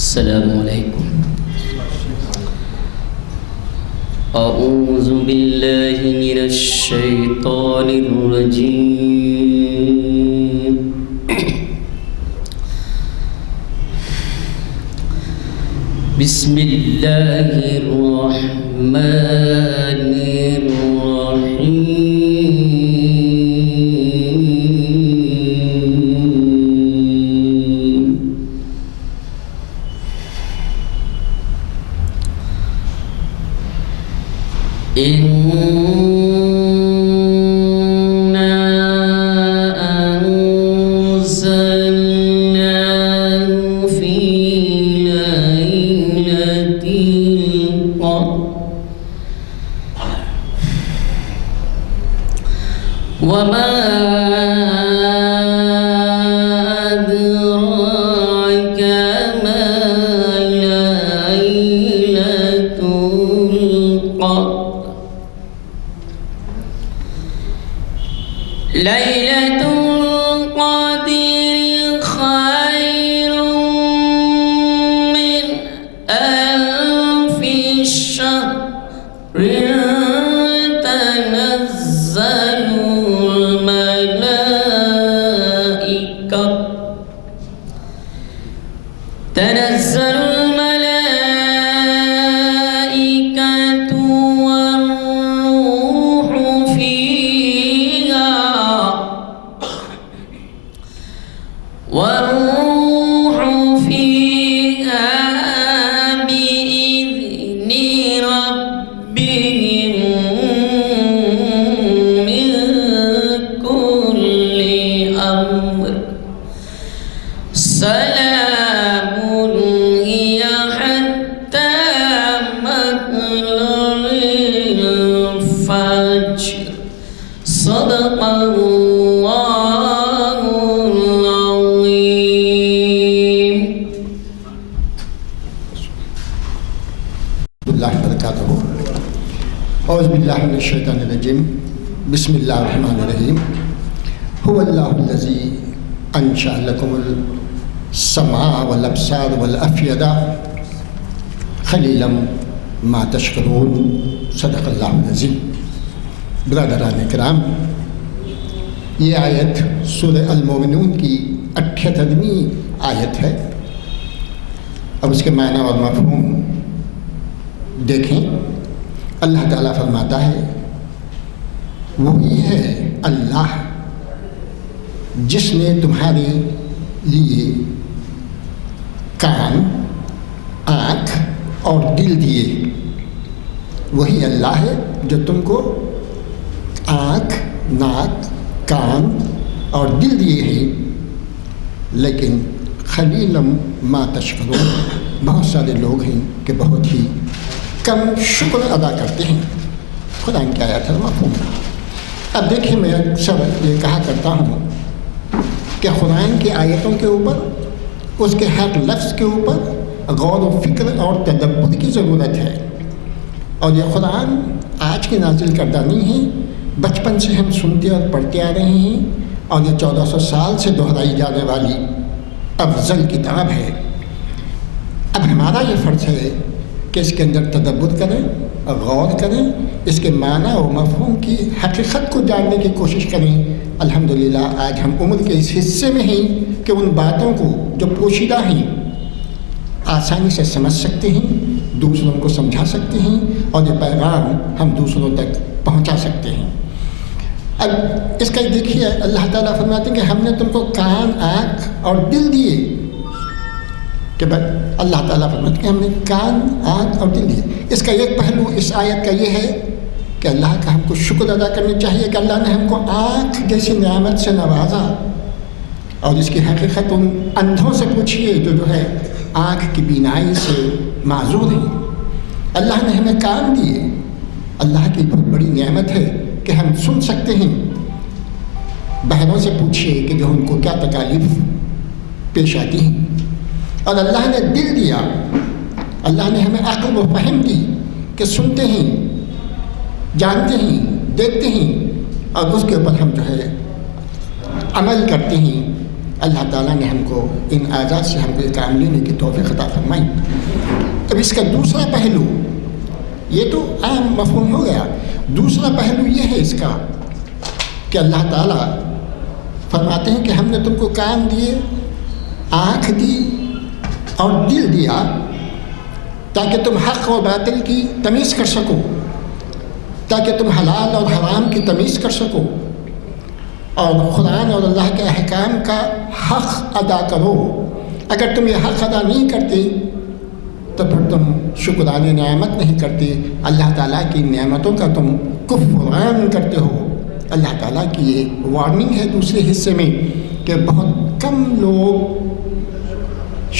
السلام علیکم. اعوذ باللہ من الشیطان الرجیم. بسم اللہ الرحمن الرحیم. إِنَّا أَنزَلْنَاهُ فِي لَيْلَةِ الْقَدْرِ وَمَا أَدْرَاكَ مَا لَيْلَةُ الْقَدْرِ. ليلة القدر خير من ألف شهر. تنزل الملائكة والروح فيها بإذن ربهم من كل أمر. سلام هي حتى مطلع الفجر. صدق الله العظيم. اللہ وبرکاتہ. اعوذ باللہ من الشیطان الرجیم. بسم اللہ الرحمن الرحیم. هو اللہ الذی انشأ لکم السماع والابصار والافئدہ قلیلا ما تشکرون. صدق اللہ العظیم. برادران کرام، یہ آیت سورہ المومنون کی 78ویں آیت ہے. اب اس کے معنی اور مفہوم دیکھیں. اللہ تعالیٰ فرماتا ہے وہی ہے اللہ جس نے تمہارے لیے کان، آنکھ اور دل دیے. وہی اللہ ہے جو تم کو آنکھ، ناک، کان اور دل دیے ہیں. لیکن قلیلا ما تشکرون، بہت سارے لوگ ہیں کہ بہت ہی کم شکر ادا کرتے ہیں. قرآن کی آیت ہے مفہوم. اب دیکھیں، میں اکثر یہ کہا کرتا ہوں کہ قرآن کی آیتوں کے اوپر، اس کے ہر لفظ کے اوپر غور و فکر اور تدبر کی ضرورت ہے. اور یہ قرآن آج کی نازل کردہ نہیں ہے، بچپن سے ہم سنتے اور پڑھتے آ رہے ہیں، اور یہ 1400 سال سے دہرائی جانے والی افضل کتاب ہے. اب ہمارا یہ فرض ہے کہ اس کے اندر تدبر کریں، غور کریں، اس کے معنی و مفہوم کی حقیقت کو جاننے کی کوشش کریں. الحمدللہ آج ہم عمر کے اس حصے میں ہیں کہ ان باتوں کو جو پوشیدہ ہیں آسانی سے سمجھ سکتے ہیں، دوسروں کو سمجھا سکتے ہیں، اور یہ پیغام ہم دوسروں تک پہنچا سکتے ہیں. اب اس کا دیکھیے، اللہ تعالیٰ فرماتے ہیں کہ ہم نے تم کو کان، آنکھ اور دل دیے. کہ اللہ تعالیٰ فرماتے ہیں کہ ہم نے کان، آنکھ اور دل دیے. اس کا ایک پہلو اس آیت کا یہ ہے کہ اللہ کا ہم کو شکر ادا کرنا چاہیے کہ اللہ نے ہم کو آنکھ جیسی نعمت سے نوازا. اور اس کی حقیقت ان اندھوں سے پوچھیے جو ہے آنکھ کی بینائی سے معذور ہیں. اللہ نے ہمیں کان دیے. اللہ کی بہت بڑی نعمت ہے کہ ہم سن سکتے ہیں. بہنوں سے پوچھیے کہ جو ان کو کیا تکالیف پیش آتی ہیں. اور اللہ نے دل دیا. اللہ نے ہمیں عقل و فہم دی کہ سنتے ہیں، جانتے ہیں، دیکھتے ہیں، اور اس کے اوپر ہم جو ہے عمل کرتے ہیں. اللہ تعالیٰ نے ہم کو ان آزاد سے ہم کو یہ کام لینے کی توفیق عطا فرمائی۔ اب اس کا دوسرا پہلو، یہ تو عام مفہوم ہو گیا، دوسرا پہلو یہ ہے اس کا کہ اللہ تعالیٰ فرماتے ہیں کہ ہم نے تم کو کان دیے، آنکھ دی اور دل دیا تاکہ تم حق اور باطل کی تمیز کر سکو، تاکہ تم حلال اور حرام کی تمیز کر سکو اور قرآن اور اللہ کے احکام کا حق ادا کرو۔ اگر تم یہ حق ادا نہیں کرتے تو پھر تم شکرانِ نعمت نہیں کرتے، اللہ تعالیٰ کی نعمتوں کا تم کفران کرتے ہو۔ اللہ تعالیٰ کی یہ وارننگ ہے دوسرے حصے میں کہ بہت کم لوگ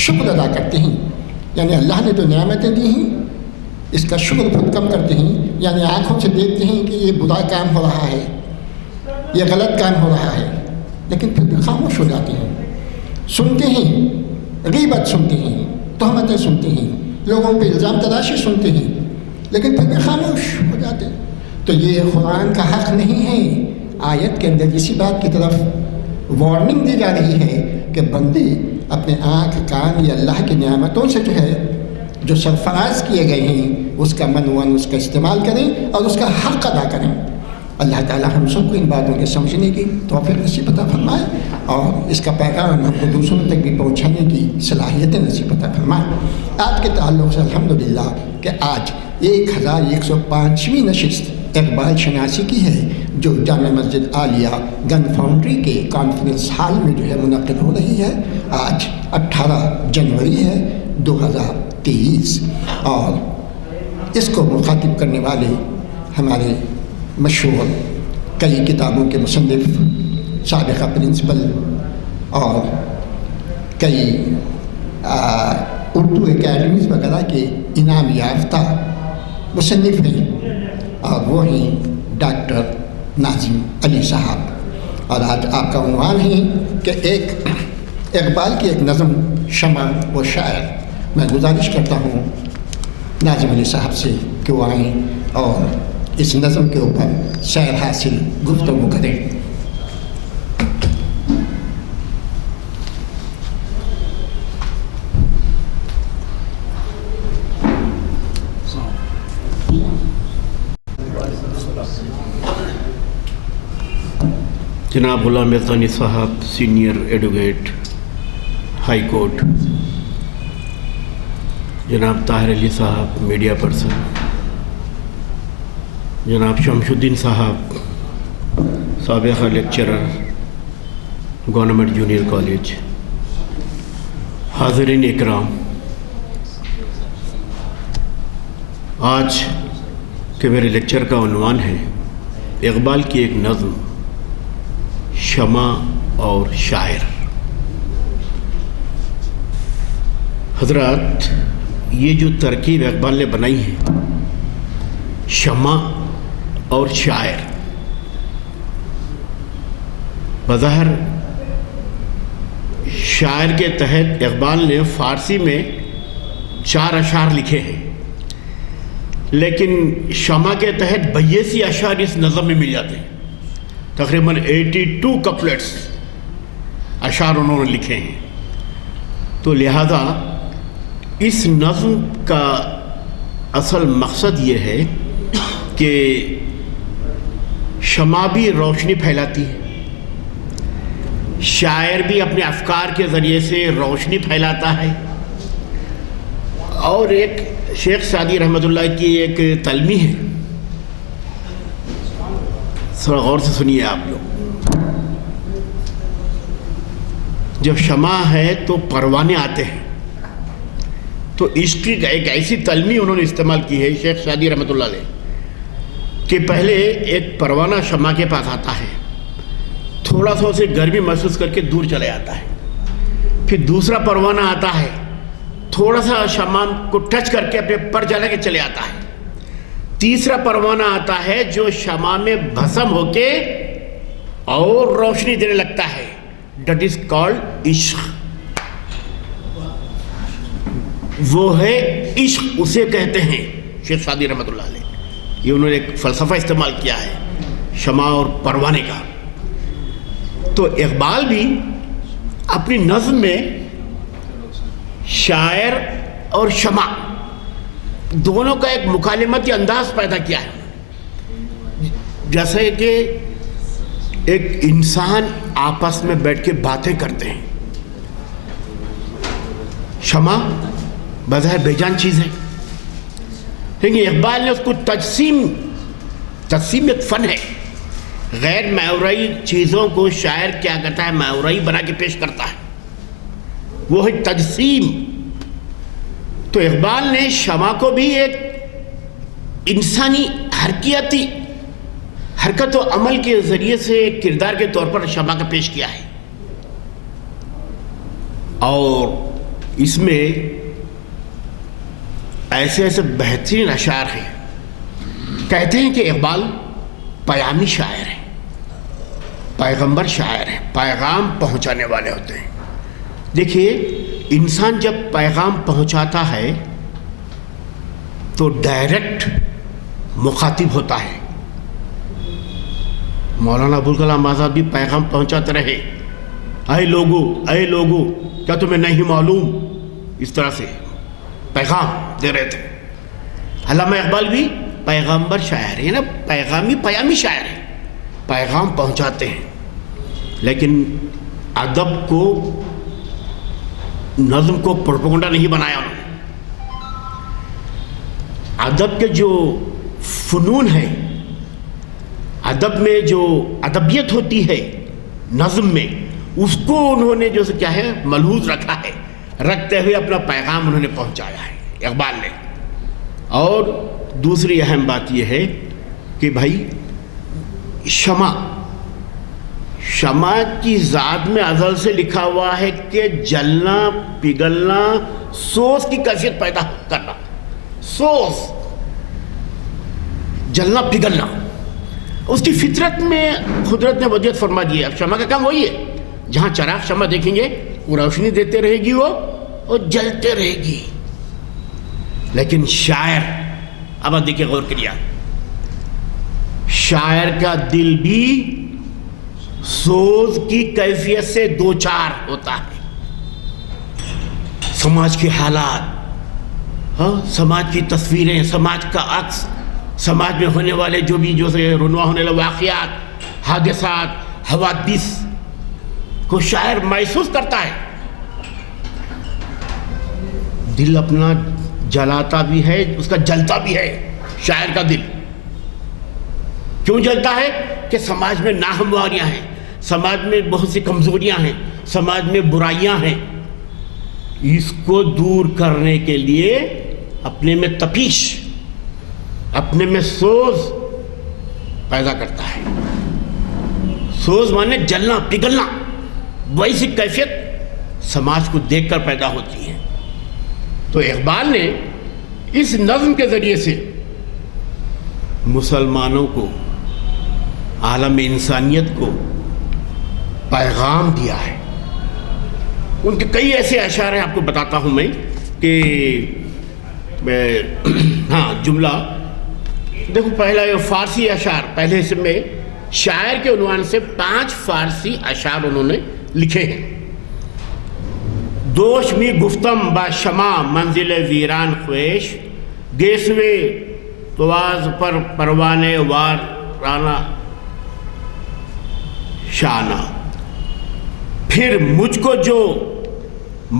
شکر ادا کرتے ہیں، یعنی اللہ نے جو نعمتیں دی ہیں اس کا شکر بہت کم کرتے ہیں، یعنی آنکھوں سے دیکھتے ہیں کہ یہ برا کام ہو رہا ہے، یہ غلط کام ہو رہا ہے، لیکن پھر بھی خاموش ہو جاتے ہیں، سنتے ہیں، غیبت سنتے ہیں، تہمتیں سنتے ہیں، لوگوں پہ الزام تراشی سنتے ہیں، لیکن پھر بھی خاموش ہو جاتے ہیں۔ تو یہ قرآن کا حق نہیں ہے۔ آیت کے اندر اسی بات کی طرف وارننگ دی جا رہی ہے کہ بندے اپنے آنکھ کان یا اللہ کی نعمتوں سے جو سرفراز کیے گئے ہیں اس کا منون اس کا استعمال کریں اور اس کا حق ادا کریں۔ اللہ تعالیٰ ہم سب کو ان باتوں کے سمجھنے کی توفیق نصیب عطا فرمائے اور اس کا پیغام ہم کو دوسروں تک بھی پہنچانے کی صلاحیتیں نصیب عطا فرمائے۔ آج کے تعلق سے الحمدللہ کہ آج 1105ویں نشست اقبال شناسی کی ہے جو جامع مسجد عالیہ گن فاؤنڈری کے کانفرنس ہال میں منعقد ہو رہی ہے۔ آج 18 جنوری ہے 2023 اور اس کو مخاطب کرنے والے ہمارے مشہور کئی کتابوں کے مصنف، سابقہ پرنسپل اور کئی اردو اکیڈمیز وغیرہ کے انعام یافتہ مصنف ہیں اور وہ ہیں ڈاکٹر ناظم علی صاحب۔ اور آج آپ کا عنوان ہے کہ ایک اقبال کی ایک نظم شمع و شاعر۔ میں گزارش کرتا ہوں ناظم علی صاحب سے کہ وہ آئیں اور اس نظم کے اوپر سیر حاصل گفتگو کریں۔ جناب غلام احسانی صاحب سینئر ایڈوکیٹ ہائی کورٹ، جناب طاہر علی صاحب میڈیا پرسن، جناب شمس الدین صاحب سابقہ لیکچرر گورنمنٹ جونیئر کالج، حاضرین اکرام، آج کے میرے لیکچر کا عنوان ہے اقبال کی ایک نظم شمع اور شاعر۔ حضرات، یہ جو ترکیب اقبال نے بنائی ہے شمع اور شاعر، بظاہر شاعر کے تحت اقبال نے فارسی میں 4 اشعار لکھے ہیں، لیکن شمع کے تحت 82 اشعار اس نظم میں مل جاتے ہیں۔ تقریباً 82 کپلیٹس اشعار انہوں نے لکھے ہیں۔ تو لہذا اس نظم کا اصل مقصد یہ ہے کہ شمع بھی روشنی پھیلاتی ہے، شاعر بھی اپنے افکار کے ذریعے سے روشنی پھیلاتا ہے، اور ایک شیخ سعدی رحمۃ اللہ کی ایک تلمی ہے، تھوڑا غور سے سنیے آپ لوگ۔ جب شمع ہے تو پروانے آتے ہیں، تو عشق کی ایک ایسی تلمی انہوں نے استعمال کی ہے شیخ سعدی رحمۃ اللہ علیہ کہ پہلے ایک پروانہ شمع کے پاس آتا ہے، تھوڑا سا اسے گرمی محسوس کر کے دور چلے جاتا ہے، پھر دوسرا پروانہ آتا ہے، تھوڑا سا شمع کو ٹچ کر کے اپنے پر جلا کے چلے آتا ہے، تیسرا پروانہ آتا ہے جو شمع میں بھسم ہو کے اور روشنی دینے لگتا ہے، دیٹ از کالڈ عشق۔ وہ ہے عشق، اسے کہتے ہیں شیخ سعدی رحمۃ اللہ علیہ۔ یہ انہوں نے ایک فلسفہ استعمال کیا ہے شمع اور پروانے کا۔ تو اقبال بھی اپنی نظم میں شاعر اور شمع دونوں کا ایک مکالمتی انداز پیدا کیا ہے، جیسے کہ ایک انسان آپس میں بیٹھ کے باتیں کرتے ہیں۔ شمع بظاہر بے جان چیز ہے، لیکن اقبال نے اس کو تجسیم ایک فن ہے، غیر معیوری چیزوں کو شاعر کیا کرتا ہے، معیوری بنا کے پیش کرتا ہے، وہ ہے تجسیم۔ تو اقبال نے شمع کو بھی ایک انسانی حرکت و عمل کے ذریعے سے کردار کے طور پر شمع کا پیش کیا ہے، اور اس میں ایسے بہترین اشعار ہیں۔ کہتے ہیں کہ اقبال پیامی شاعر ہے، پیغمبر شاعر ہے، پیغام پہنچانے والے ہوتے ہیں۔ دیکھیے، انسان جب پیغام پہنچاتا ہے تو ڈائریکٹ مخاطب ہوتا ہے۔ مولانا ابوالکلام آزاد بھی پیغام پہنچاتے رہے، اے لوگو کیا تمہیں نہیں معلوم، اس طرح سے پیغام دے رہے تھے۔ علامہ اقبال بھی پیغمبر شاعر ہے نا، پیامی شاعر ہے، پیغام پہنچاتے ہیں، لیکن ادب کو، نظم کو پروپیگنڈا نہیں بنایا انہوں نے۔ ادب کے جو فنون ہے، ادب میں جو ادبیت ہوتی ہے نظم میں، اس کو انہوں نے جو کیا ہے ملحوظ رکھا ہے، رکھتے ہوئے اپنا پیغام انہوں نے پہنچایا ہے اقبال نے۔ اور دوسری اہم بات یہ ہے کہ بھائی شمع کی ذات میں ازل سے لکھا ہوا ہے کہ جلنا پگھلنا، سوز کی کیفیت پیدا کرنا، سوز، جلنا پگھلنا اس کی فطرت میں قدرت نے وجود فرما دی ہے۔ اب شمع کا کام وہی ہے، جہاں چراغ شمع دیکھیں گے وہ روشنی دیتے رہے گی، وہ اور جلتے رہے گی۔ لیکن شاعر، اب آپ دیکھیں غور کریے، شاعر کا دل بھی سوز کی کیفیت سے دو چار ہوتا ہے۔ سماج کے حالات، سماج کی تصویریں، سماج کا عکس، سماج میں ہونے والے جو رونما ہونے والے واقعات، حادثات، حوادث کو شاعر محسوس کرتا ہے۔ دل اپنا جلاتا بھی ہے، اس کا جلتا بھی ہے شاعر کا دل۔ کیوں جلتا ہے؟ کہ سماج میں ناہمواریاں ہیں، سماج میں بہت سی کمزوریاں ہیں، سماج میں برائیاں ہیں۔ اس کو دور کرنے کے لیے اپنے میں تپیش، اپنے میں سوز پیدا کرتا ہے۔ سوز مانے جلنا پگھلنا، ویسی کیفیت سماج کو دیکھ کر پیدا ہوتی ہے۔ تو اقبال نے اس نظم کے ذریعے سے مسلمانوں کو، عالم انسانیت کو پیغام دیا ہے۔ ان کے کئی ایسے اشعار ہیں، آپ کو بتاتا ہوں میں کہ جملہ دیکھو۔ پہلا یہ فارسی اشعار، پہلے حصے میں شاعر کے عنوان سے 5 فارسی اشعار انہوں نے لکھے ہیں۔ دوش می گفتم با شمع منزل ویران خویش، گیسوے تواز پر پروانے وار رانا شانہ۔ پھر مجھ کو جو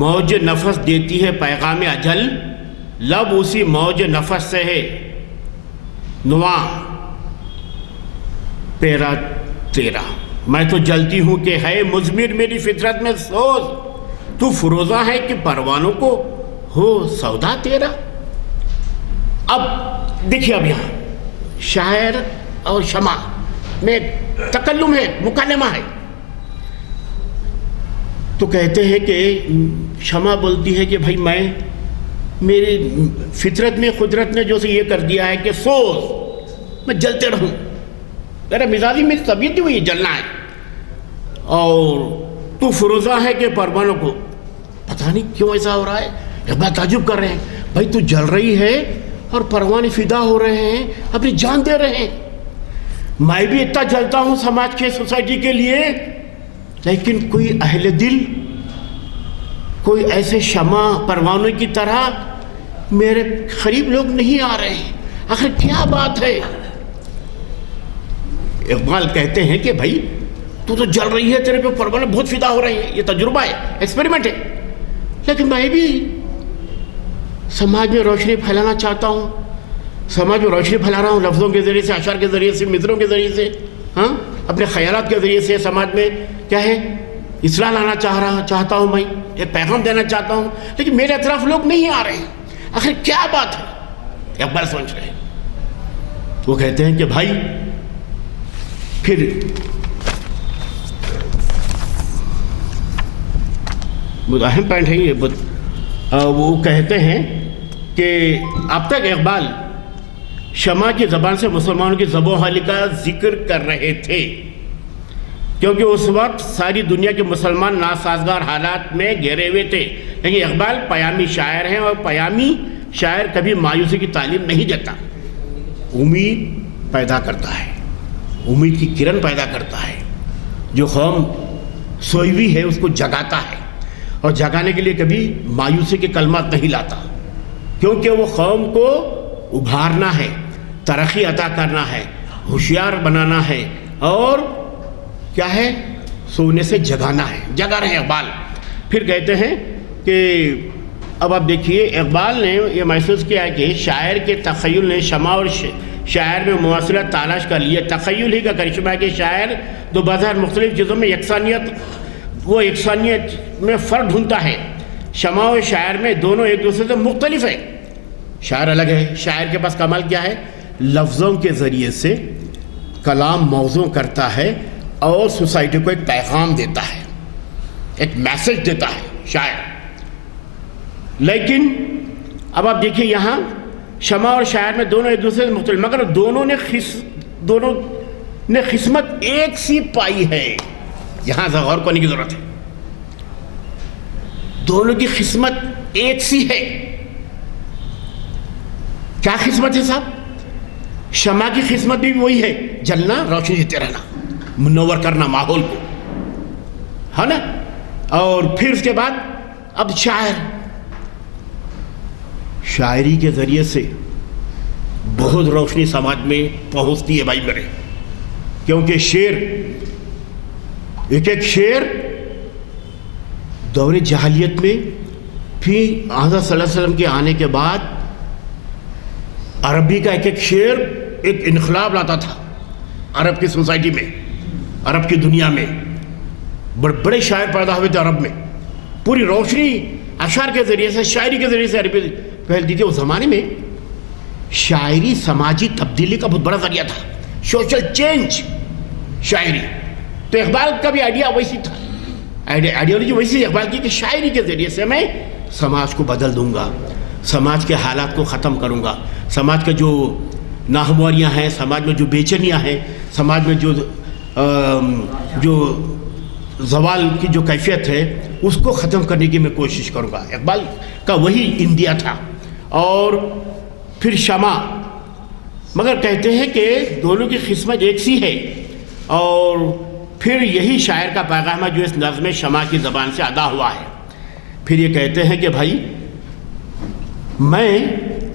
موج نفس دیتی ہے پیغام اجل، لب اسی موج نفس سے ہے نواں پیرا تیرا۔ میں تو جلتی ہوں کہ ہے مضمر میری فطرت میں سوز، تو فروزہ ہے کہ پروانوں کو ہو سودا تیرا۔ اب دیکھیے، اب یہاں شاعر اور شمع میں تکلم ہے، مکالمہ ہے۔ تو کہتے ہیں کہ شمع بولتی ہے کہ بھائی میری فطرت میں قدرت نے جو سے یہ کر دیا ہے کہ سوز، میں جلتے رہوں، میرا مزاجی میری طبیعت ہی وہی جلنا ہے۔ اور تو فروزہ ہے کہ پروانوں کو، پتہ نہیں کیوں ایسا ہو رہا ہے، اقبال تعجب کر رہے ہیں، بھائی تو جل رہی ہے اور پروانے فدا ہو رہے ہیں، اپنی جان دے رہے ہیں۔ میں بھی اتنا جلتا ہوں سماج کے، سوسائٹی کے لیے، لیکن کوئی اہل دل کوئی ایسے شمع پروانوں کی طرح میرے قریب لوگ نہیں آ رہے ہیں، آخر کیا بات ہے؟ اقبال کہتے ہیں کہ بھائی تو جل رہی ہے، تیرے پہ پروانے بہت فدا ہو رہے ہیں، یہ تجربہ ہے، ایکسپیریمنٹ ہے، لیکن میں بھی سماج میں روشنی پھیلانا چاہتا ہوں، سماج میں روشنی پھیلا رہا ہوں لفظوں کے ذریعے سے، اشعار کے ذریعے سے، مصروں کے ذریعے سے، ہاں اپنے خیالات کے ذریعے سے سماج میں کیا ہے اصلاح لانا چاہتا ہوں، میں ایک پیغام دینا چاہتا ہوں، لیکن میرے اطراف لوگ نہیں آ رہے ہیں، آخر کیا بات ہے؟ اقبال سمجھ رہے ہیں۔ وہ کہتے ہیں کہ بھائی پھر بہت اہم پوائنٹ ہے یہ، وہ کہتے ہیں کہ اب تک اقبال شمع کی زبان سے مسلمانوں کی زب و حالی کا ذکر کر رہے تھے، کیونکہ اس وقت ساری دنیا کے مسلمان ناسازگار حالات میں گھرے ہوئے تھے، لیکن اقبال پیامی شاعر ہیں، اور پیامی شاعر کبھی مایوسی کی تعلیم نہیں دیتا، امید پیدا کرتا ہے، امید کی کرن پیدا کرتا ہے، جو قوم سوئی ہوئی ہے اس کو جگاتا ہے، اور جگانے کے لیے کبھی مایوسی کے کلمات نہیں لاتا، کیونکہ وہ قوم کو ابھارنا ہے، ترقی عطا کرنا ہے، ہوشیار بنانا ہے، اور کیا ہے سونے سے جگانا ہے، جگا رہے ہیں اقبال۔ پھر کہتے ہیں کہ اب آپ دیکھیے اقبال نے یہ محسوس کیا کہ شاعر کے تخیل نے شمع اور شاعر میں مواصلت تلاش کر لی ہے، تخیل ہی کا کرشمہ کہ شاعر دو بظاہر مختلف چیزوں میں یکسانیت میں فرق ڈھونڈتا ہے، شمع اور شاعر میں دونوں ایک دوسرے سے مختلف ہیں، شاعر الگ ہے، شاعر کے پاس کمال کیا ہے، لفظوں کے ذریعے سے کلام موزوں کرتا ہے اور سوسائٹی کو ایک پیغام دیتا ہے، ایک میسج دیتا ہے شاعر۔ لیکن اب آپ دیکھیں یہاں شمع اور شاعر میں دونوں ایک دوسرے سے مختلف، مگر دونوں نے قسمت ایک سی پائی ہے، یہاں غور کرنے کی ضرورت ہے، دونوں کی قسمت ایک سی ہے۔ کیا قسمت ہے صاحب؟ شمع کی قسمت بھی وہی ہے، جلنا، روشنی دیتے رہنا، منور کرنا ماحول کو، ہے نا؟ اور پھر اس کے بعد اب شاعری کے ذریعے سے بہت روشنی سماج میں پہنچتی ہے بھائی میرے، کیونکہ ایک شعر دور جاہلیت میں، پھر حضرت صلی اللہ علیہ وسلم کے آنے کے بعد عربی کا ایک شعر ایک انقلاب لاتا تھا عرب کی سوسائٹی میں، عرب کی دنیا میں بڑے شاعر پیدا ہوئے تھے عرب میں، پوری روشنی اشعار کے ذریعے سے، شاعری کے ذریعے سے عربی پھیلتی تھی۔ اس زمانے میں شاعری سماجی تبدیلی کا بہت بڑا ذریعہ تھا، سوشل چینج شاعری۔ تو اقبال کا بھی آئیڈیا ویسی تھا، آئیڈیالوجی ویسی اقبال کی کہ شاعری کے ذریعے سے میں سماج کو بدل دوں گا، سماج کے حالات کو ختم کروں گا، سماج کے جو ناہمواریاں ہیں، سماج میں جو بے چینیاں ہیں، سماج میں جو زوال کی جو کیفیت ہے اس کو ختم کرنے کی میں کوشش کروں گا۔ اقبال کا وہی اندیا تھا۔ اور پھر شمع، مگر کہتے ہیں کہ دونوں کی قسمت ایک سی ہے، اور پھر یہی شاعر کا پیغام ہے جو اس نظم شمع کی زبان سے ادا ہوا ہے۔ پھر یہ کہتے ہیں کہ بھائی میں،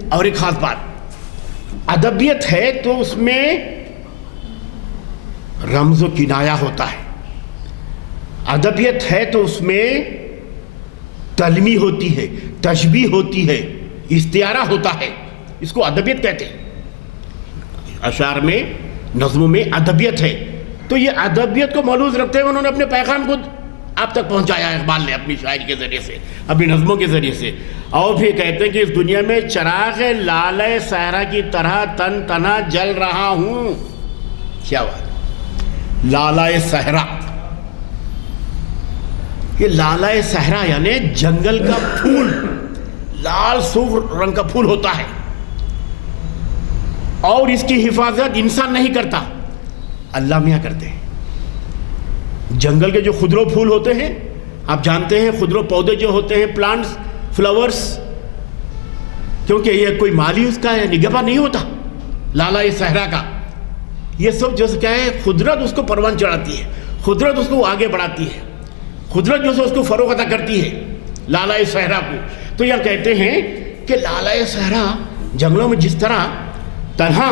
اور ایک خاص بات، ادبیت ہے تو اس میں رمز و کنایہ ہوتا ہے، ادبیت ہے تو اس میں تلمی ہوتی ہے، تشبیہ ہوتی ہے، استعارہ ہوتا ہے، اس کو ادبیت کہتے ہیں۔ اشعار میں، نظموں میں ادبیت ہے، تو یہ ادبیت کو ملحوظ رکھتے ہوئے انہوں نے اپنے پیغام کو آپ تک پہنچایا اقبال نے اپنی شاعری کے ذریعے سے، اپنی نظموں کے ذریعے سے۔ اور پھر کہتے ہیں کہ اس دنیا میں چراغ لالہ صحرا کی طرح تن تنا جل رہا ہوں۔ کیا بات، لالہ صحرا، یہ لالہ صحرا یعنی جنگل کا پھول، لال سرخ رنگ کا پھول ہوتا ہے، اور اس کی حفاظت انسان نہیں کرتا، اللہ میاں کرتے ہیں۔ جنگل کے جو خضرو پھول ہوتے ہیں، آپ جانتے ہیں خضرو پودے جو ہوتے ہیں، پلانٹس، فلاورز، کیونکہ یہ کوئی مالی اس کا نگہباں نہیں ہوتا لالہ صحرا کا، یہ سب جو کیا ہے، قدرت اس کو پروان چڑھاتی ہے، قدرت اس کو آگے بڑھاتی ہے، قدرت جو ہے اس کو فروغ عطا کرتی ہے، لالہ صحرا کو. تو یہ کہتے ہیں کہ لالہ صحرا جنگلوں میں جس طرح تنہا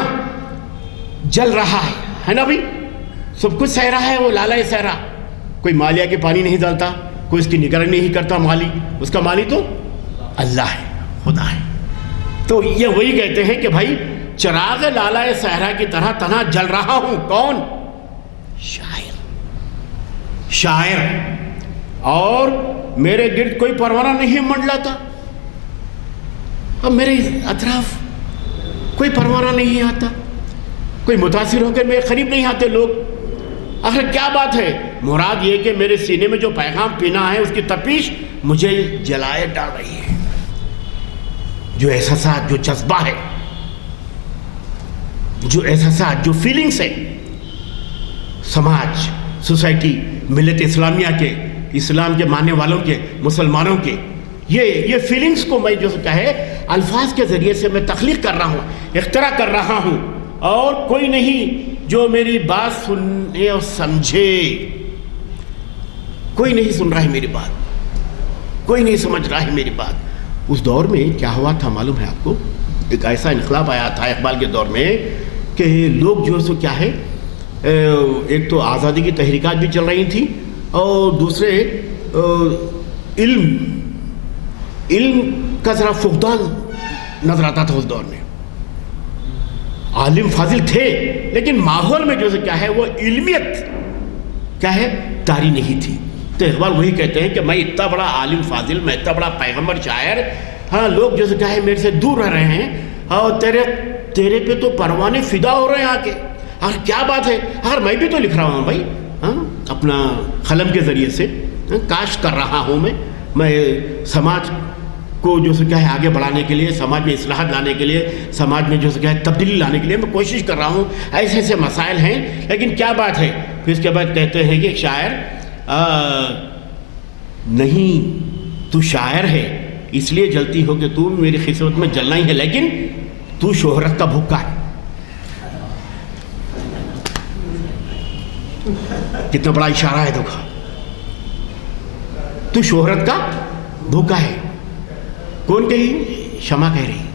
جل رہا ہے نا بھائی, سب کچھ صحرا ہے وہ لالہ صحرا. کوئی مالیا کے پانی نہیں ڈالتا, کوئی اس کی نگرانی نہیں کرتا مالی, اس کا مالی تو اللہ ہے, خدا ہے. تو یہ وہی کہتے ہیں کہ بھائی چراغ لالہ صحرا کی طرح تنہا جل رہا ہوں. کون؟ شاعر. شاعر. اور میرے گرد کوئی پروانہ نہیں منڈلاتا, اور میرے اطراف کوئی پروانہ نہیں آتا, کوئی متاثر ہو کے میرے قریب نہیں آتے لوگ. آخر کیا بات ہے؟ مراد یہ کہ میرے سینے میں جو پیغام پینا ہے اس کی تپش مجھے جلائے ڈال رہی ہے. جو احساسات, جو جذبہ ہے, جو احساسات, جو فیلنگس ہے, سماج, سوسائٹی, ملت اسلامیہ کے, اسلام کے ماننے والوں کے, مسلمانوں کے, یہ فیلنگس کو میں جو کہے الفاظ کے ذریعے سے میں تخلیق کر رہا ہوں, اختراع کر رہا ہوں, اور کوئی نہیں جو میری بات سننے اور سمجھے. کوئی نہیں سن رہا ہے میری بات, کوئی نہیں سمجھ رہا ہے میری بات. اس دور میں کیا ہوا تھا معلوم ہے آپ کو؟ ایک ایسا انقلاب آیا تھا اقبال کے دور میں کہ لوگ جو ہے سو کیا ہے, ایک تو آزادی کی تحریکات بھی چل رہی تھیں, اور دوسرے علم کا ذرا فقدان نظر آتا تھا اس دور میں. عالم فاضل تھے لیکن ماحول میں جو سے کیا ہے وہ علمیت کیا ہے طاری نہیں تھی. تو اقبال وہی کہتے ہیں کہ میں اتنا بڑا عالم فاضل, میں اتنا بڑا پیغمبر شاعر, ہاں لوگ جو سے کیا ہے میرے سے دور رہ رہے ہیں, اور تیرے پہ تو پروانے فدا ہو رہے ہیں آ کے. اور کیا بات ہے, اور میں بھی تو لکھ رہا ہوں بھائی, ہاں اپنا قلم کے ذریعے سے کاشت کر رہا ہوں میں سماج کو جو سے کیا ہے آگے بڑھانے کے لیے, سماج میں اصلاحات لانے کے لیے, سماج میں جو سے کیا ہے تبدیلی لانے کے لیے میں کوشش کر رہا ہوں. ایسے ایسے مسائل ہیں, لیکن کیا بات ہے. پھر اس کے بعد کہتے ہیں کہ ایک شاعر نہیں تو شاعر ہے اس لیے جلتی ہو کہ تو میری خدمت میں جلنا ہی ہے, لیکن تو شہرت کا بھوکا ہے. کتنا بڑا اشارہ ہے دیکھا, تو شہرت کا بھوکا ہے. کون کہی؟ شمع کہہ رہی.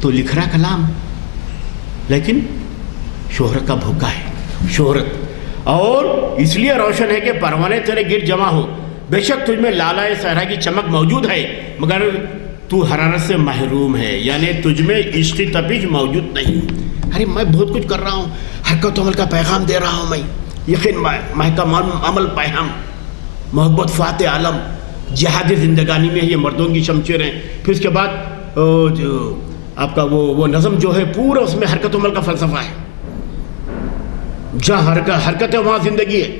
تو لکھ رہا کلام لیکن شہرت کا بھوکا ہے. شہرت اور اس لیے روشن ہے کہ پروانے تیرے گرد جمع ہو. بے شک تجھ میں لالہ صحرا کی چمک موجود ہے, مگر تو حرارت سے محروم ہے, یعنی تجھ میں عشقی تپش موجود نہیں. ارے میں بہت کچھ کر رہا ہوں, حرکت عمل کا پیغام دے رہا ہوں میں, یقین محکم عمل پیغام, محبت فاتح عالم, جہاد زندگانی میں یہ مردوں کی شمشیر ہیں. پھر اس کے بعد آپ کا وہ نظم جو ہے پورا اس میں حرکت عمل کا فلسفہ ہے. جہاں حرکت ہے وہاں زندگی ہے,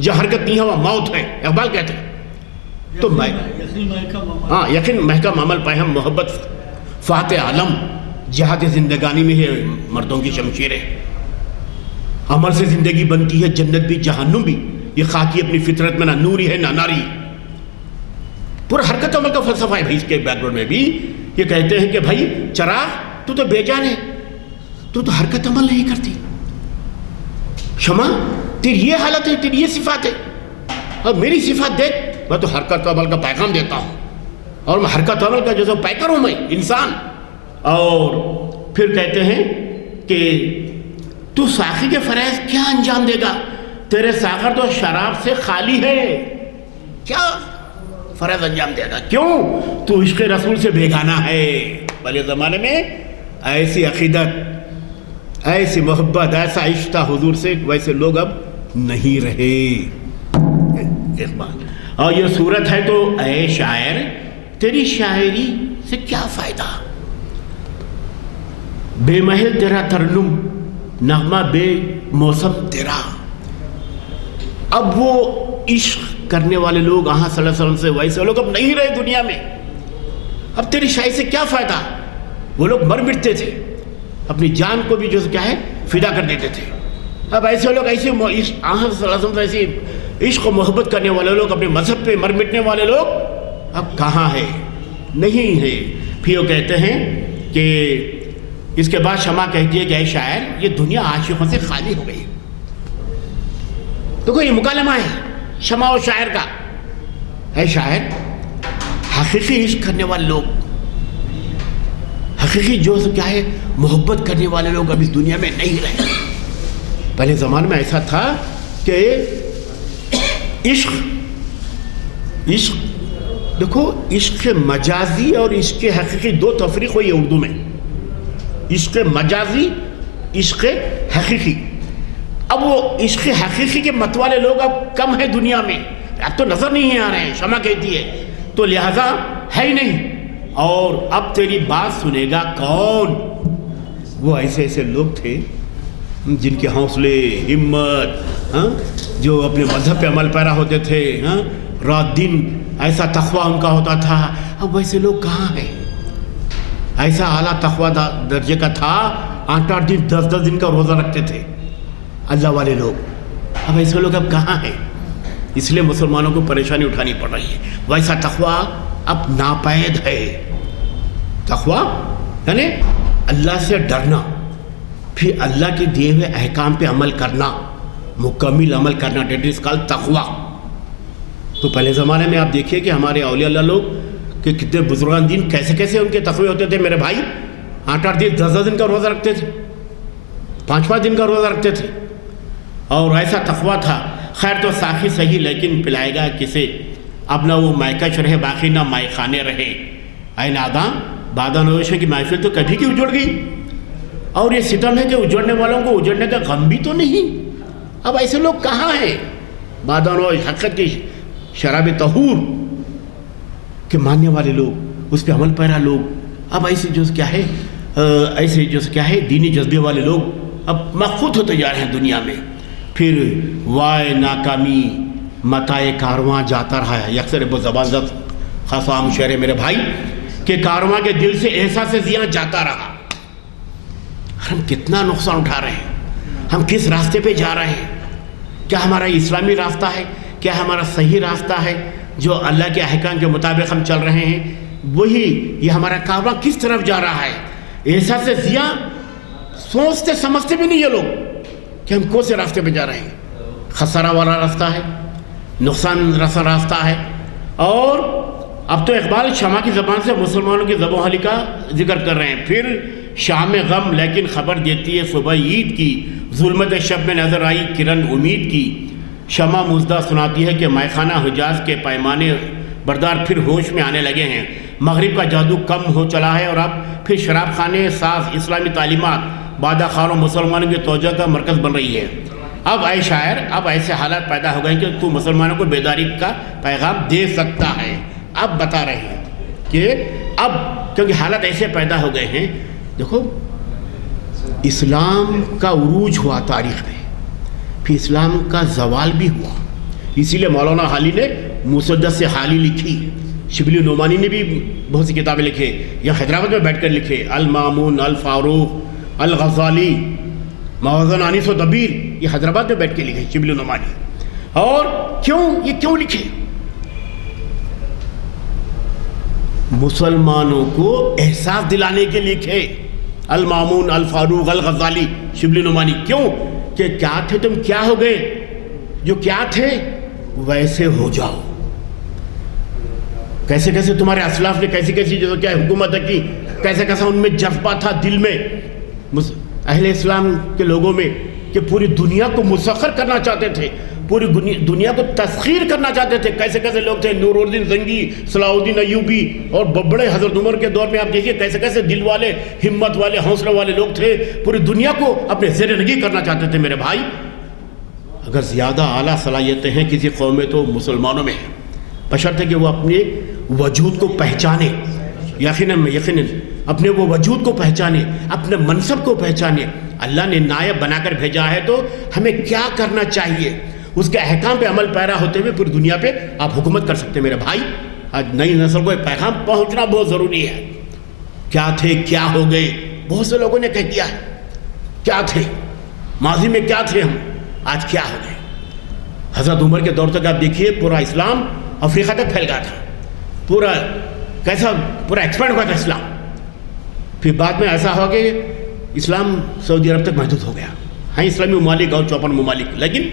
جہاں حرکت نہیں ہے وہاں موت ہے, اقبال کہتے ہیں. تو ہاں یقین محکم عمل پیغام, محبت فاتح عالم, جہاد زندگانی میں ہے مردوں کی شمشیر ہے. عمل سے زندگی بنتی ہے جنت بھی جہنم بھی, یہ خاکی اپنی فطرت میں نہ نوری ہے نہ ناری. پورا حرکت عمل کا فلسفہ ہے بھائی. اس کے بیک گراؤنڈ میں بھی یہ کہتے ہیں کہ بھائی چراغ تو بے جان ہے, تو حرکت عمل نہیں کرتی. شمع تیری یہ حالت ہے, تیری یہ صفات ہے, اور میری صفات دیکھ, میں تو حرکت عمل کا پیغام دیتا ہوں, اور میں حرکت عمل کا جو پیکر ہوں میں انسان. اور پھر کہتے ہیں کہ تو ساقی کے فرائض کیا انجام دے گا, تیرے ساغر تو شراب سے خالی ہے. کیا فرائض انجام دے گا؟ کیوں؟ تو عشق رسول سے بیگانہ ہے. پہلے زمانے میں ایسی عقیدت, ایسی محبت, ایسا عشق تھا حضور سے, ویسے لوگ اب نہیں رہے. اور یہ صورت ہے تو اے شاعر تیری شاعری سے کیا فائدہ, بے محل تیرا ترنم, نغمہ بے موسم تیرا. اب وہ عشق کرنے والے لوگ صلی اللہ علیہ وسلم سے ویسے لوگ اب نہیں رہے دنیا میں. اب تیری شاعری سے کیا فائدہ؟ وہ لوگ مر مٹتے تھے, اپنی جان کو بھی جو کیا ہے فدا کر دیتے تھے. اب ایسے لوگ ایسے صلی اللہ علیہ وسلم سے ایسی عشق و محبت کرنے والے لوگ, اپنے مذہب پہ مر مٹنے والے لوگ اب کہاں ہے؟ نہیں ہے. پھر وہ کہتے ہیں کہ اس کے بعد شمع کہتی ہے کہ اے شاعر یہ دنیا عاشقوں سے خالی ہو گئی. تو کوئی مکالمہ ہے شمع و شاعر کا. اے شاعر حقیقی عشق کرنے والے لوگ، حقیقی جو کیا ہے محبت کرنے والے لوگ اب اس دنیا میں نہیں رہے۔ پہلے زمانے میں ایسا تھا کہ عشق دیکھو، عشق مجازی اور عشق حقیقی دو تفریق ہوئی ہے اردو میں، عشق مجازی، عشق حقیقی۔ اب وہ عشق حقیقی کے مت والے لوگ اب کم ہیں دنیا میں، اب تو نظر نہیں آ رہے ہیں، شمع کہتی ہے، تو لہذا ہے ہی نہیں۔ اور اب تیری بات سنے گا کون؟ وہ ایسے ایسے لوگ تھے جن کے حوصلے، ہمت، جو اپنے مذہب پہ عمل پیرا ہوتے تھے، رات دن ایسا تقویٰ ان کا ہوتا تھا۔ اب ویسے لوگ کہاں ہیں؟ ایسا اعلیٰ تقویٰ درجے کا تھا، 8 دن 10 دن کا روزہ رکھتے تھے اللہ والے لوگ۔ اب ایسے لوگ اب کہاں ہیں؟ اس لیے مسلمانوں کو پریشانی اٹھانی پڑ رہی ہے۔ ویسا تقویٰ اب ناپید ہے۔ تقویٰ یعنی اللہ سے ڈرنا، پھر اللہ کے دیے ہوئے احکام پہ عمل کرنا، مکمل عمل کرنا، دیٹ از کالڈ تقویٰ۔ تو پہلے زمانے میں آپ دیکھیے کہ ہمارے اولیاء اللہ لوگ کہ کتنے بزرگان دین کیسے کیسے ان کے تقوی ہوتے تھے میرے بھائی، 8 دن 10 دن کا روزہ رکھتے تھے، 5 دن کا روزہ رکھتے تھے، اور ایسا تقویٰ تھا۔ خیر تو ساخی صحیح لیکن پلائے گا کسے؟ اب نہ وہ مائکش رہے باقی نہ مائی خانے رہے۔ اے ناداں، بادہ نوشوں کی محفل تو کبھی کی اجڑ گئی، اور یہ ستم ہے کہ اجڑنے والوں کو اجڑنے کا غم بھی تو نہیں۔ اب ایسے لوگ کہاں ہیں؟ بادہ نوش حقیقت کی شراب طہور کے ماننے والے لوگ، اس پہ عمل پیرا لوگ، اب ایسے جو کیا ہے ایسے جو کیا ہے دینی جذبے والے لوگ اب مخفوت ہوتے جا رہے ہیں دنیا میں۔ پھر وائے ناکامی متائے کارواں جاتا رہا ہے۔ یکسر ابو زبان زد خاص عام شعر ہے میرے بھائی کہ کارواں کے دل سے احساس زیاں جاتا رہا۔ ہم کتنا نقصان اٹھا رہے ہیں، ہم کس راستے پہ جا رہے ہیں؟ کیا ہمارا اسلامی راستہ ہے؟ کیا ہمارا صحیح راستہ ہے جو اللہ کے احکام کے مطابق ہم چل رہے ہیں؟ وہی یہ ہمارا کارواں کس طرف جا رہا ہے؟ احساس زیاں سوچتے سمجھتے بھی نہیں یہ لوگ کہ ہم کون سے راستے پہ جا رہے ہیں۔ خسارہ والا راستہ ہے، نقصان رسا راستہ ہے۔ اور اب تو اقبال شمع کی زبان سے مسلمانوں کی زبوں حالی کا ذکر کر رہے ہیں۔ پھر شام غم لیکن خبر دیتی ہے صبح عید کی، ظلمت شب میں نظر آئی کرن امید کی۔ شمع مزدہ سناتی ہے کہ میخانہ حجاز کے پیمانے بردار پھر ہوش میں آنے لگے ہیں، مغرب کا جادو کم ہو چلا ہے، اور اب پھر شراب خانے ساز اسلامی تعلیمات بادہ خاروں مسلمانوں کی توجہ کا مرکز بن رہی ہے۔ اب اے شاعر، اب ایسے حالات پیدا ہو گئے کہ تو مسلمانوں کو بیداری کا پیغام دے سکتا ہے۔ اب بتا رہے ہیں کہ اب کیونکہ حالات ایسے پیدا ہو گئے ہیں، دیکھو اسلام کا عروج ہوا تاریخ میں، پھر اسلام کا زوال بھی ہوا۔ اسی لیے مولانا حالی نے مسدس سے حالی لکھی، شبلی نعمانی نے بھی بہت سی کتابیں لکھے، یا حیدرآباد میں بیٹھ کر لکھے، المامون، الفاروق، الغزالی، موازن انیس و دبیر، یہ حیدرآباد میں بیٹھ کے لکھے شبلی نعمانی۔ اور یہ کیوں لکھے؟ مسلمانوں کو احساس دلانے کے لکھے، المامون، الفاروق، الغزالی، شبلی نعمانی۔ کیوں؟ کہ کیا تھے تم، کیا ہو گئے، جو کیا تھے ویسے ہو جاؤ۔ کیسے کیسے تمہارے اسلاف نے کیسی کیسی جو کیا حکومت کی، کیسے کیسا ان میں جذبہ تھا دل میں اہل اسلام کے لوگوں میں کہ پوری دنیا کو مسخر کرنا چاہتے تھے، پوری دنیا کو تسخیر کرنا چاہتے تھے۔ کیسے کیسے لوگ تھے، نور الدین زنگی، صلاح الدین ایوبی، اور بڑے حضرت عمر کے دور میں آپ دیکھیے کیسے کیسے دل والے، ہمت والے، حوصلے والے لوگ تھے، پوری دنیا کو اپنے زیر نگی کرنا چاہتے تھے میرے بھائی۔ اگر زیادہ اعلیٰ صلاحیتیں ہیں کسی قوم میں تو مسلمانوں میں ہیں، بشرطے کہ وہ اپنے وجود کو پہچانے، یقیناً اپنے وہ وجود کو پہچانے، اپنے منصب کو پہچانے۔ اللہ نے نائب بنا کر بھیجا ہے تو ہمیں کیا کرنا چاہیے، اس کے احکام پہ عمل پیرا ہوتے ہوئے پوری دنیا پہ آپ حکومت کر سکتے ہیں میرے بھائی۔ آج نئی نسل کو ایک پیغام پہنچنا بہت ضروری ہے۔ کیا تھے، کیا ہو گئے، بہت سے لوگوں نے کہہ دیا ہے کیا تھے، ماضی میں کیا تھے ہم، آج کیا ہو گئے۔ حضرت عمر کے دور تک آپ دیکھیے پورا اسلام افریقہ تک پھیل گیا تھا، پورا ایکسپینڈ ہوا تھا اسلام۔ پھر بعد میں ایسا ہوا کہ اسلام سعودی عرب تک محدود ہو گیا، ہیں اسلامی ممالک اور 54 ممالک، لیکن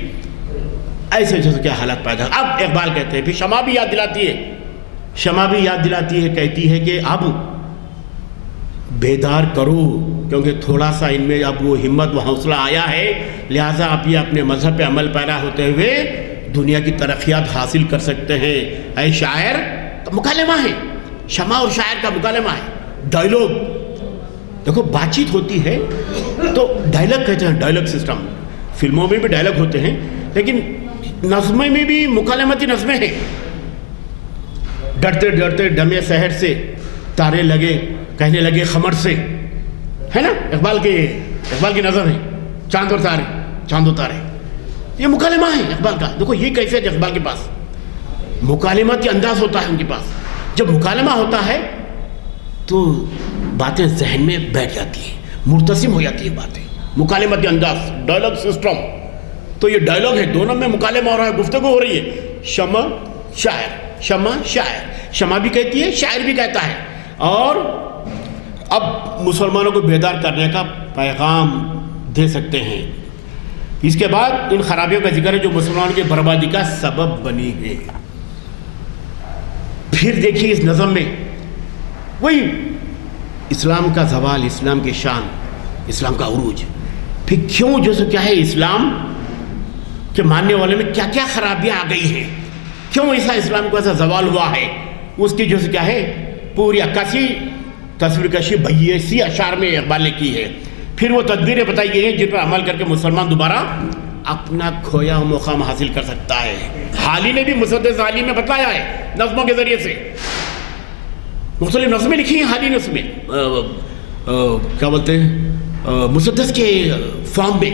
ایسے جیسے کیا حالات پیدا۔ اب اقبال کہتے ہیں، پھر شمع بھی یاد دلاتی ہے، شمع بھی یاد دلاتی ہے، کہتی ہے کہ اب بیدار کرو، کیونکہ تھوڑا سا ان میں اب وہ ہمت و حوصلہ آیا ہے، لہٰذا آپ یہ اپنے مذہب پہ عمل پیرا ہوتے ہوئے دنیا کی ترقیات حاصل کر سکتے ہیں۔ اے شاعر، تو مکالمہ ہے، شمع اور شاعر کا مکالمہ ہے، ڈائیلاگ۔ دیکھو بات چیت ہوتی ہے تو ڈائیلاگ کہتے ہیں، ڈائیلاگ سسٹم۔ فلموں میں بھی ڈائیلاگ ہوتے ہیں، لیکن نظمیں میں بھی مکالمتی نظمیں ہیں۔ ڈرتے ڈرتے ڈمے سحر سے تارے لگے، کہنے لگے خمر سے، ہے نا؟ اقبال کی نظم ہے، چاند اور تارے، چاند و تارے، یہ مکالمہ ہے اقبال کا۔ دیکھو یہ کیسے اقبال کے پاس مکالماتی انداز ہوتا ہے، ان کے پاس جب مکالمہ ہوتا ہے تو باتیں ذہن میں بیٹھ جاتی ہیں، مرتسم ہو جاتی ہیں باتیں، مکالمتی انداز، ڈائیلاگ سسٹم۔ تو یہ ڈائیلاگ ہے، دونوں میں مکالمہ ہو رہا ہے، گفتگو ہو رہی ہے، شمع شاعر، شمع شاعر، شمع بھی کہتی ہے، شاعر بھی کہتا ہے۔ اور اب مسلمانوں کو بیدار کرنے کا پیغام دے سکتے ہیں۔ اس کے بعد ان خرابیوں کا ذکر ہے جو مسلمانوں کی بربادی کا سبب بنی ہے۔ پھر دیکھیے اس نظم میں وہی اسلام کا زوال، اسلام کی شان، اسلام کا عروج، پھر کیوں جو سو کیا ہے اسلام کے ماننے والے میں کیا کیا خرابیاں آ گئی ہیں، کیوں ایسا اسلام کو ایسا زوال ہوا ہے، اس کی جو سو کیا ہے پوری عکاسی، تصویر کشی 82 اشعار میں اقبال نے کی ہے۔ پھر وہ تدبیریں بتائی گئی ہیں جن پر عمل کر کے مسلمان دوبارہ اپنا کھویا ہوا مقام حاصل کر سکتا ہے۔ حالی نے بھی مسدس حالی میں بتلایا ہے نظموں کے ذریعے سے، مختلف نظمیں لکھی ہیں حالی نے، اس میں کیا بولتے ہیں مسدس کے فارم میں۔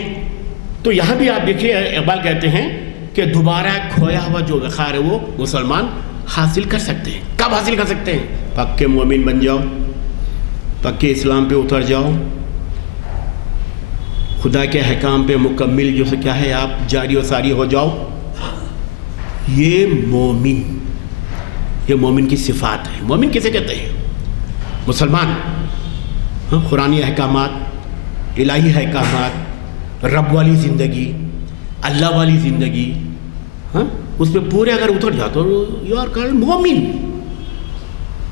تو یہاں بھی آپ دیکھیے اقبال کہتے ہیں کہ دوبارہ کھویا ہوا جو وقار ہے وہ مسلمان حاصل کر سکتے ہیں۔ کب حاصل کر سکتے ہیں؟ پکے مومن بن جاؤ، پکے اسلام پہ اتر جاؤ، خدا کے احکام پہ مکمل جو سے کیا ہے آپ جاری و ساری ہو جاؤ۔ یہ مومن کی صفات ہے۔ مومن کسے کہتے ہیں؟ مسلمان، قرآنی احکامات، الہی احکامات، رب والی زندگی، اللہ والی زندگی، اس پہ پورے اگر اتر جاؤ تو یو آر کالڈ مومن،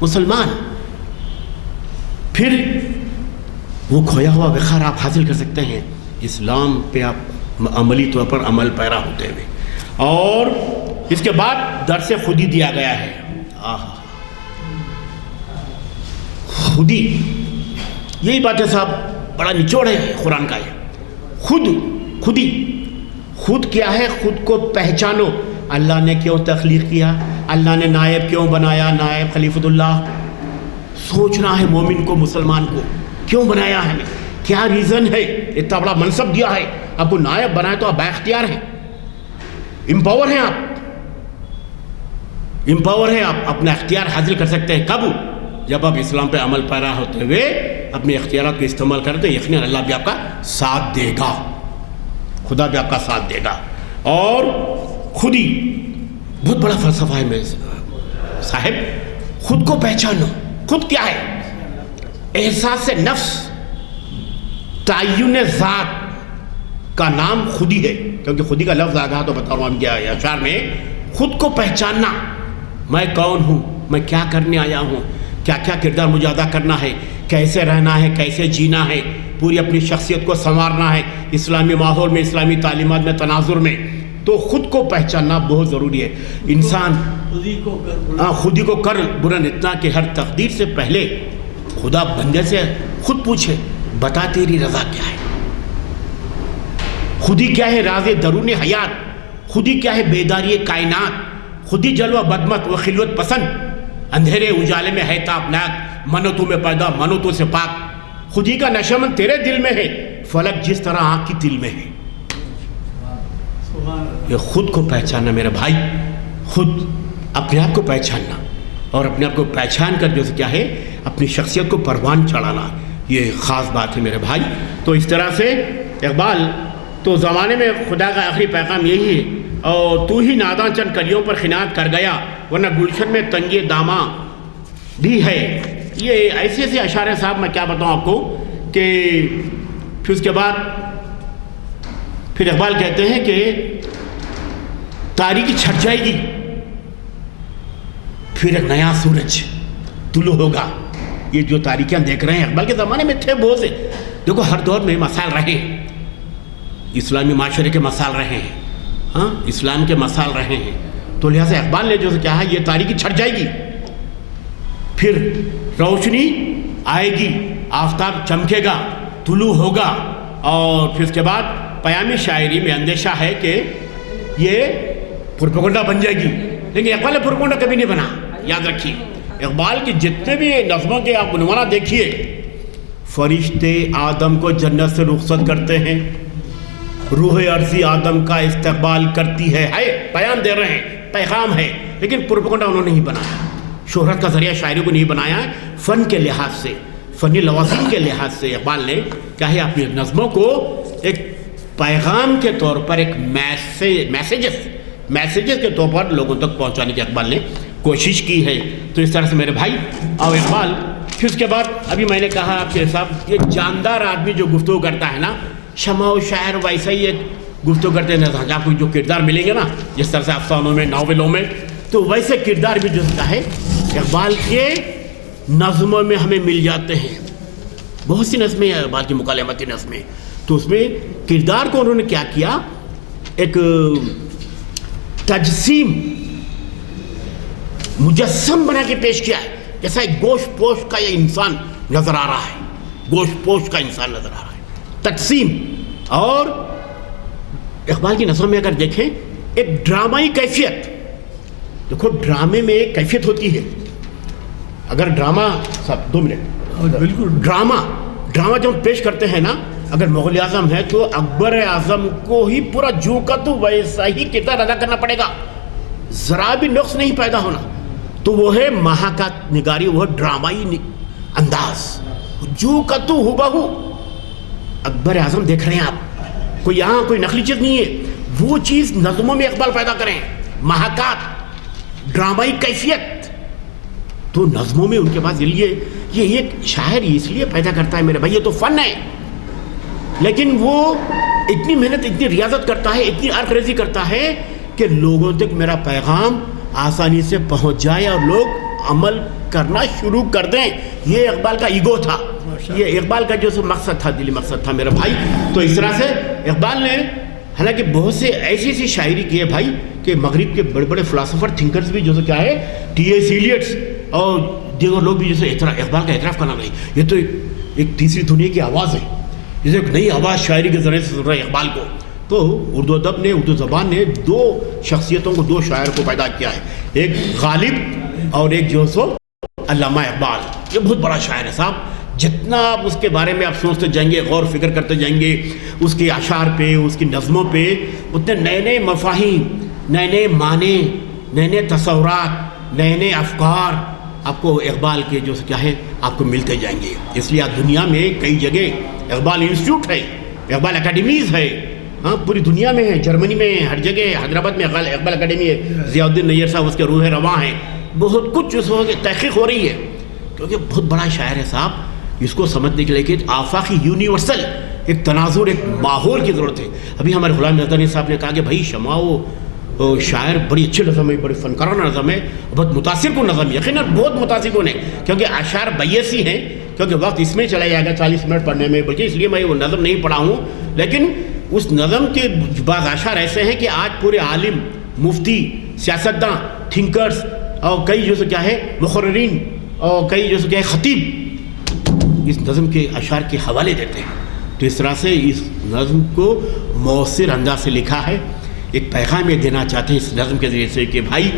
مسلمان۔ پھر وہ کھویا ہوا وقار آپ حاصل کر سکتے ہیں اسلام پہ آپ عملی طور پر عمل پیرا ہوتے ہوئے۔ اور اس کے بعد درس خودی دیا گیا ہے۔ خودی، یہی بات ہے صاحب، بڑا نچوڑ ہے قرآن کا یہ۔ خودی، خود کیا ہے؟ خود کو پہچانو۔ اللہ نے کیوں تخلیق کیا؟ اللہ نے نائب کیوں بنایا؟ نائب خلیفۃ اللہ۔ سوچنا ہے مومن کو، مسلمان کو، کیوں بنایا ہے ہمیں، کیا ریزن ہے، اتنا بڑا منصب دیا ہے آپ کو، نائب بنائے تو آپ بااختیار ہیں، امپاور ہیں، آپ اپنا اختیار حاصل کر سکتے ہیں۔ کب؟ جب آپ اسلام پہ عمل پیرا ہوتے ہوئے اپنے اختیارات کو استعمال کرتے ہیں، یقیناً اللہ بھی آپ کا ساتھ دے گا، خدا بھی آپ کا ساتھ دے گا۔ اور خودی بہت بڑا فلسفہ ہے میرے صاحب، خود کو پہچانو۔ خود کیا ہے؟ احساس نفس، تعین ذات کا نام خودی ہے، کیونکہ خودی کا لفظ آگاہ تو بتا رہا ہوں کیا ہے اشعار میں۔ خود کو پہچاننا، میں کون ہوں، میں کیا کرنے آیا ہوں، کیا کیا کردار مجھے ادا کرنا ہے، کیسے رہنا ہے، کیسے جینا ہے، پوری اپنی شخصیت کو سنوارنا ہے اسلامی ماحول میں، اسلامی تعلیمات میں، تناظر میں۔ تو خود کو پہچاننا بہت ضروری ہے۔ انسان خودی کو کر برن اتنا کہ ہر تقدیر سے پہلے خدا بندے سے خود پوچھے، بتا تیری رضا کیا ہے؟ خودی کیا ہے؟ راز درون حیات۔ خودی کیا ہے؟ بیداری کائنات۔ خودی جلوہ بدمت و خلوت پسند، اندھیرے اجالے میں ہے تابناک، منو تو میں پیدا منو تو سے پاک۔ خودی کا نشمن تیرے دل میں ہے، فلک جس طرح آنکھ کی دل میں ہے۔ یہ خود کو پہچاننا میرے بھائی، خود اپنے آپ کو پہچاننا، اور اپنے آپ کو پہچان کر جو کیا ہے اپنی شخصیت کو پروان چڑھانا، یہ خاص بات ہے میرے بھائی۔ تو اس طرح سے اقبال تو زمانے میں خدا کا آخری پیغام یہی ہے، اور تو ہی ناداں چند کلیوں پر خنات کر گیا، ورنہ گلشن میں تنگی داماں بھی ہے۔ یہ ایسے ایسے اشعار صاحب، میں کیا بتاؤں آپ کو کہ پھر اس کے بعد پھر اقبال کہتے ہیں کہ تاریکی چھٹ جائے گی، پھر ایک نیا سورج طلوع ہوگا. یہ جو تاریخیں ہم دیکھ رہے ہیں اقبال کے زمانے میں تھے بہت سے. دیکھو ہر دور میں مسائل رہے ہیں, اسلامی معاشرے کے مسائل رہے ہیں, ہاں اسلام کے مسائل رہے ہیں. تو لہٰذا اقبال نے جو کیا ہے یہ تاریخی چھٹ جائے گی, پھر روشنی آئے گی, آفتاب چمکے گا, طلوع ہوگا, اور پھر اس کے بعد پیامی شاعری میں اندیشہ ہے کہ یہ پروپیگنڈا بن جائے گی. لیکن اقبال پروپیگنڈا کبھی نہیں بنا, یاد رکھیے. اقبال کی جتنے بھی نظموں کے آپ عنوانات دیکھیے, فرشتے آدم کو جنت سے رخصت کرتے ہیں, روح عرضی آدم کا استقبال کرتی ہے پیام دے رہے ہیں, پیغام ہے. لیکن پروپیگنڈا انہوں نے نہیں بنایا, شہرت کا ذریعہ شاعری کو نہیں بنایا. فن کے لحاظ سے, فنی لوازم کے لحاظ سے اقبال نے کیا ہے اپنی نظموں کو ایک پیغام کے طور پر, ایک میسیجز کے طور پر لوگوں تک پہنچانے کی اقبال نے کوشش کی ہے. تو اس طرح سے میرے بھائی, اور اقبال پھر اس کے بعد ابھی میں نے کہا آپ کے صاحب, یہ جاندار آدمی جو گفتگو کرتا ہے نا, شمع و شاعر ویسا ہی ایک گفتگو کرتے ہیں. آپ کو جو کردار ملیں گے نا جس طرح سے افسانوں میں, ناولوں میں, تو ویسے کردار بھی جو ہے اقبال کے نظموں میں ہمیں مل جاتے ہیں. بہت سی نظمیں ہیں اقبال کی, مکالمتی نظمیں. تو اس میں کردار کو انہوں نے کیا کیا, ایک تجسیم, مجسم بنا کے پیش کیا ہے. جیسا ایک گوشت پوش کا یہ انسان نظر آ رہا ہے, گوشت پوش کا انسان نظر آ رہا ہے, تقسیم. اور اقبال کی نظم میں اگر دیکھیں ایک ڈرامائی کیفیت, دیکھو ڈرامے میں ایک کیفیت ہوتی ہے. اگر ڈرامہ صاحب 2 منٹ, بالکل ڈرامہ جب پیش کرتے ہیں نا, اگر مغل اعظم ہے تو اکبر اعظم کو ہی پورا جو کا تو ویسا ہی کردار ادا کرنا پڑے گا, ذرا بھی نقص نہیں پیدا ہونا. تو وہ ہے مہاکات نگاری, وہ ڈرامائی انداز, جو کا تو ہو بہو اکبر اعظم دیکھ رہے ہیں آپ, کوئی یہاں کوئی نقلی چیز نہیں ہے. وہ چیز نظموں میں اقبال پیدا کریں, مہاکات, ڈرامائی کیفیت. تو نظموں میں ان کے پاس یہ ایک شاعر اس لیے پیدا کرتا ہے میرے بھائی, یہ تو فن ہے, لیکن وہ اتنی محنت, اتنی ریاضت کرتا ہے, اتنی عرق ریزی کرتا ہے کہ لوگوں تک میرا پیغام آسانی سے پہنچ جائے اور لوگ عمل کرنا شروع کر دیں. یہ اقبال کا ایگو تھا, یہ اقبال کا جو مقصد تھا, دلی مقصد تھا میرے بھائی. تو اس طرح سے اقبال نے حالانکہ بہت سے ایسی شاعری کی ہے بھائی کہ مغرب کے بڑے بڑے فلاسفر, تھنکرز بھی جو کیا ہے, ٹی ایس ایلیٹس اور دیگر لوگ بھی جیسے اقبال کا اعتراف کرنا نہیں, یہ تو ایک تیسری دنیا کی آواز ہے, جیسے ایک نئی آواز شاعری کے ذریعے سے سن رہا ہے اقبال کو. تو اردو ادب نے, اردو زبان نے 2 شخصیتوں کو, 2 شاعر کو پیدا کیا ہے, ایک غالب اور ایک جو سو علامہ اقبال. یہ بہت بڑا شاعر ہے صاحب. جتنا آپ اس کے بارے میں آپ سوچتے جائیں گے, غور فکر کرتے جائیں گے, اس کے اشعار پہ, اس کی نظموں پہ, اتنے نئے مفاہیم, نئے معنی, نئے تصورات, نئے افکار آپ کو اقبال کے جو کیا ہے آپ کو ملتے جائیں گے. اس لیے دنیا میں کئی جگہ اقبال انسٹیٹیوٹ ہے, اقبال اکیڈمیز ہے, ہاں پوری دنیا میں ہے, جرمنی میں ہر جگہ, حیدرآباد میں اقبال اکیڈمی ہے, ضیاء الدین نیّر صاحب اس کے روح رواں ہیں. بہت کچھ اس وقت تحقیق ہو رہی ہے کیونکہ بہت بڑا شاعر ہے صاحب. اس کو سمجھنے کے لیے کہ آفاقی یونیورسل ایک تناظر, ایک ماحول کی ضرورت ہے. ابھی ہمارے غلام مدنی صاحب نے کہا کہ بھائی شمع و شاعر بڑی اچھی نظم ہے, بڑی فنکارانہ نظم ہے, بہت متاثر کن نظم ہے. یقیناً بہت متاثر کن ہے کیونکہ اشعار بیسی ہیں, کیونکہ وقت اس میں چلا جائے گا 40 منٹ پڑھنے میں, بلکہ اس لیے میں وہ نظم نہیں پڑھا ہوں. لیکن اس نظم کے بعض اشعار ایسے ہیں کہ آج پورے عالم, مفتی, سیاستداں, تھنکرز اور کئی جو کیا ہے مقررین اور کئی جو کیا ہے خطیب اس نظم کے اشعار کے حوالے دیتے ہیں. تو اس طرح سے اس نظم کو مؤثر انداز سے لکھا ہے. ایک پیغام یہ دینا چاہتے ہیں اس نظم کے ذریعے سے کہ بھائی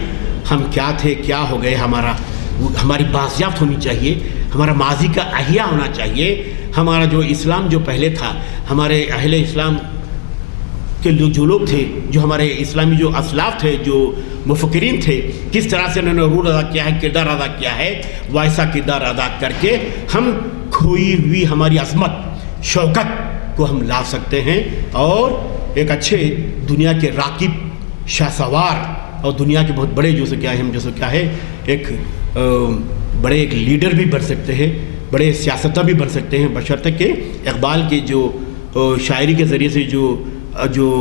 ہم کیا تھے, کیا ہو گئے, ہماری بازیافت ہونی چاہیے, ہمارا ماضی کا احیاء ہونا چاہیے. ہمارا جو اسلام جو پہلے تھا, ہمارے اہل اسلام کے جو لوگ تھے, جو ہمارے اسلامی جو اسلاف تھے, جو مفکرین تھے, کس طرح سے انہوں نے رول ادا کیا ہے, کردار ادا کیا ہے, ویسا کردار ادا کر کے ہم کھوئی ہوئی ہماری عظمت, شوکت کو ہم لا سکتے ہیں اور ایک اچھے دنیا کے راکب, شاہ سوار اور دنیا کے بہت بڑے جو کیا ہے ہم جو کیا ہے ایک بڑے ایک لیڈر بھی بن سکتے ہیں, بڑے سیاستداں بھی بن سکتے ہیں, بشرطے کہ اقبال کے جو شاعری کے ذریعے سے جو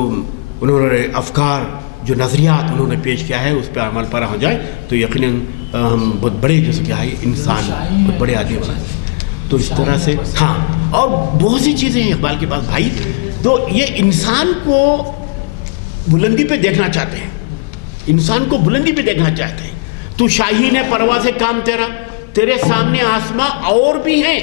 انہوں نے افکار, جو نظریات انہوں نے پیش کیا ہے اس پہ عمل پیرا ہو جائے تو یقیناً ہم بہت بڑے جیسے کیا ہے انسان بہت بڑے آدمی بنائیں. تو اس طرح سے ہاں، اور بہت سی چیزیں ہیں اقبال کے پاس بھائی. تو یہ انسان کو بلندی پہ دیکھنا چاہتے ہیں، انسان کو بلندی پہ دیکھنا چاہتے ہیں. تو شاہین پرواز کام تیرا، تیرے سامنے آسماں اور بھی ہیں.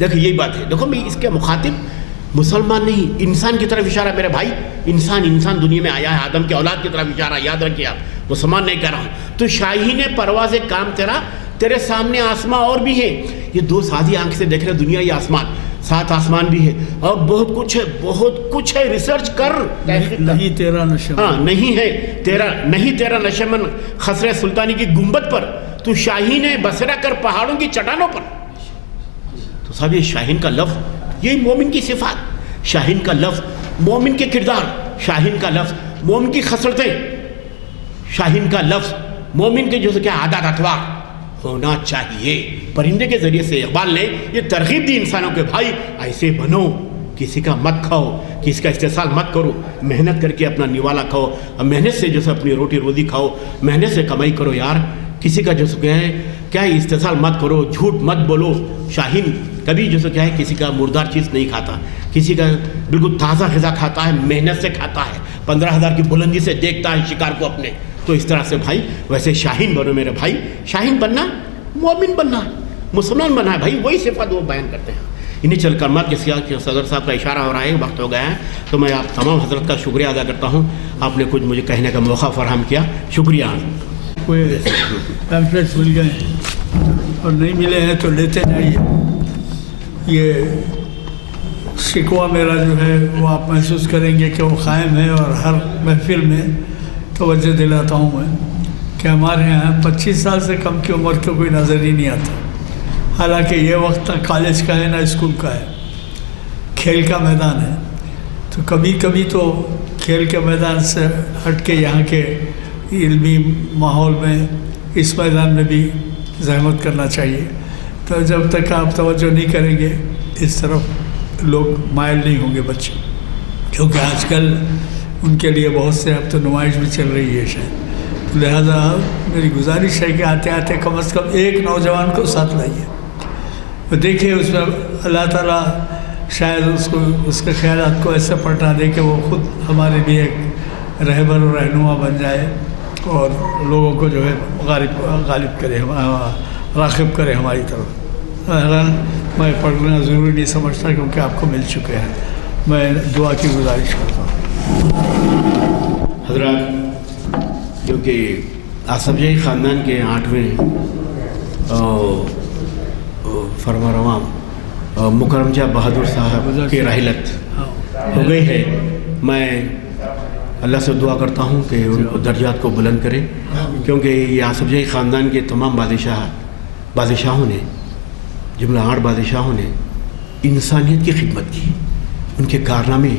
دیکھو یہی بات ہے. دیکھو میں اس کے مخاطب مسلمان نہیں، انسان کی طرف اشارہ میرے بھائی. انسان دنیا میں آیا ہے، آدم کے اولاد کی طرف اشارہ، یاد رکھیے آپ، مسلمان نہیں کہہ رہا ہوں. تو شاہین پرواز کام تیرا، تیرے سامنے آسماں اور بھی ہے. یہ دو سادھی آنکھ سے دیکھ رہے دنیا، یہ آسمان، 7 آسمان بھی ہے اور بہت کچھ ہے، بہت کچھ ہے. ریسرچ کر. نہیں تیرا نشہ، ہاں نہیں ہے تیرا نشمن خسرہ سلطانی کی گنبد پر. تو شاہین بسرا کر پہاڑوں کی چٹانوں پر. تو صاحب یہ شاہین کا لفظ، یہ مومن کی صفات. شاہین کا لفظ مومن کے کردار، شاہین کا لفظ مومن کی خصلتیں، شاہین کا لفظ مومن کے جو کیا عادات اطوار ہونا چاہیے. پرندے کے ذریعے سے اقبال نے یہ ترغیب دی انسانوں کے، بھائی ایسے بنو، کسی کا مت کھاؤ، کسی کا استحصال مت کرو، محنت کر کے اپنا نوالا کھاؤ، محنت سے جو ہے اپنی روٹی روزی کھاؤ، محنت سے کمائی کرو یار. کسی کا جو کیا ہے استحصال مت کرو، جھوٹ مت بولو. شاہین کبھی جو کیا ہے کسی کا مردار چیز نہیں کھاتا، کسی کا بالکل تازہ غذا کھاتا ہے، محنت سے کھاتا ہے، 15,000 کی بلندی سے دیکھتا ہے شکار کو اپنے. تو اس طرح سے بھائی ویسے شاہین بنو میرے بھائی. شاہین بننا مومن بننا ہے، مسلمان بننا ہے بھائی. وہی صفات وہ بیان کرتے ہیں. انہیں چل کلمات کے سیاق کے صدر صاحب کا اشارہ ہو رہا ہے، وقت ہو گیا ہے. تو میں آپ تمام حضرت کا شکریہ ادا کرتا ہوں، آپ نے کچھ مجھے کہنے کا موقع فراہم کیا. شکریہ. کوئی پیمفلیٹس مل گئے ہیں اور نہیں ملے ہیں تو لیتے جائیے. یہ شکوہ میرا جو ہے وہ آپ محسوس کریں گے کہ وہ قائم ہے، اور ہر محفل میں توجہ دلاتا ہوں میں کہ ہمارے یہاں 25 سال سے کم کی عمر کا کوئی نظر ہی نہیں آتا. حالانکہ یہ وقت نہ کالج کا ہے نہ اسکول کا ہے، کھیل کا میدان ہے. تو کبھی کبھی تو کھیل کے میدان سے ہٹ کے یہاں کے علمی ماحول میں اس میدان میں بھی زحمت کرنا چاہیے. تو جب تک آپ توجہ نہیں کریں گے اس طرف لوگ مائل نہیں ہوں گے بچے، کیونکہ آج کل ان کے لیے بہت سے اب تو نمائش بھی چل رہی ہے شاید. لہذا میری گزارش ہے کہ آتے آتے کم از کم ایک نوجوان کو ساتھ لائیے. تو دیکھیے اس میں اللہ تعالیٰ شاید اس کے خیالات کو ایسے پلٹا دے کہ وہ خود ہمارے لیے ایک رہبر و رہنما بن جائے اور لوگوں کو جو ہے غالب کرے، راغب کرے ہماری طرف. بہرحال میں پڑھنا ضروری نہیں سمجھتا کیونکہ آپ کو مل چکے ہیں. میں دعا کی گزارش کرتا ہوں. حضرات، کیونکہ آصف جائی خاندان کے 8ویں فرما رواں مکرم جاں بہادر صاحب کی رحلت ہو گئی ہے. میں اللہ سے دعا کرتا ہوں کہ ان کو درجات کو بلند کرے، کیونکہ یہ آصف جائی خاندان کے تمام بادشاہوں نے، جملہ 8 بادشاہوں نے انسانیت کی خدمت کی. ان کے کارنامے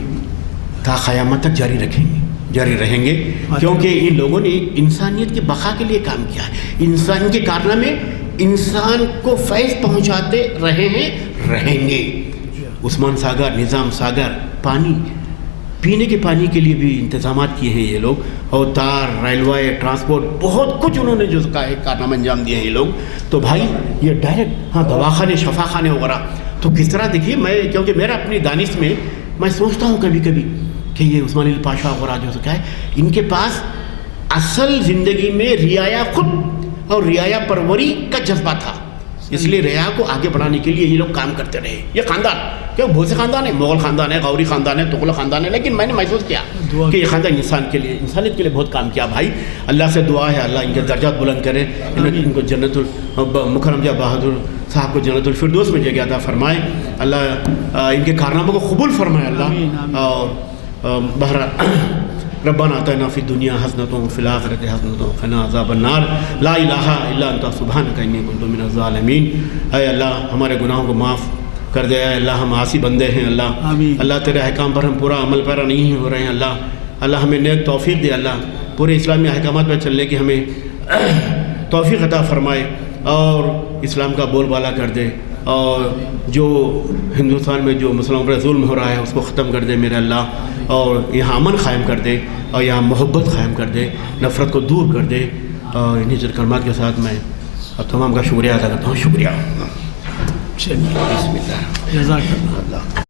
تا قیامت تک جاری رہیں گے، کیونکہ ان لوگوں نے انسانیت کے بقا کے لیے کام کیا ہے. انسان کے کارنامے انسان کو فیض پہنچاتے رہیں گے. عثمان ساگر، نظام ساگر، پانی، پینے کے پانی کے لیے بھی انتظامات کیے ہیں یہ لوگ، اور تار، ریلوے، ٹرانسپورٹ، بہت کچھ انہوں نے جو کارنامہ انجام دیے ہیں یہ لوگ. تو بھائی یہ ڈائریکٹ دواخانے، شفاخانے وغیرہ. تو کس طرح دیکھیے، میں کیونکہ میرا اپنی دانش میں میں سوچتا ہوں کبھی کبھی کہ یہ عثمان علی پاشا وغیرہ جو کیا ہے، ان کے پاس اصل زندگی میں رعایا خود اور رعایا پروری کا جذبہ تھا. اس لیے رعایا کو آگے بڑھانے کے لیے یہ لوگ کام کرتے رہے. یہ خاندان کیوں بہت سے خاندان ہیں، مغل خاندان ہے، غوری خاندان ہے، تغلق خاندان ہے، لیکن میں نے محسوس کیا کہ یہ خاندان انسانیت کے لیے بہت کام کیا. بھائی اللہ سے دعا ہے اللہ ان کے درجات بلند کرے، ان کو جنت مکرم جاں بہادر صاحب کو جنت الفردوس میں جگہ عطا فرمائے. اللہ ان کے کارناموں کو قبول فرمائے اللہ. اور بہرحال ربنا آتنا فی الدنیا حسنۃ وفی الآخرۃ حسنۃ وقنا عذاب النار لا الہ الا انت سبحانک انی کنت من الظالمین. اے اللہ ہمارے گناہوں کو معاف کر دے. اے اللہ ہم عاصی بندے ہیں اللہ. اللہ تیرے احکام پر ہم پورا عمل پیرا نہیں ہو رہے ہیں اللہ ہمیں نیک توفیق دے. اللہ پورے اسلامی احکامات پہ چلنے کی ہمیں توفیق عطا فرمائے اور اسلام کا بول بالا کر دے. اور جو ہندوستان میں جو مسلمانوں پر ظلم ہو رہا ہے اس کو ختم کر دے میرے اللہ. اور یہاں امن قائم کر دے اور یہاں محبت قائم کر دے، نفرت کو دور کر دے. اور انہیں سے کلمات کے ساتھ میں آپ تمام کا شکریہ ادا کرتا ہوں. شکریہ. چلیے بسم اللہ. جزاک اللہ. اللہ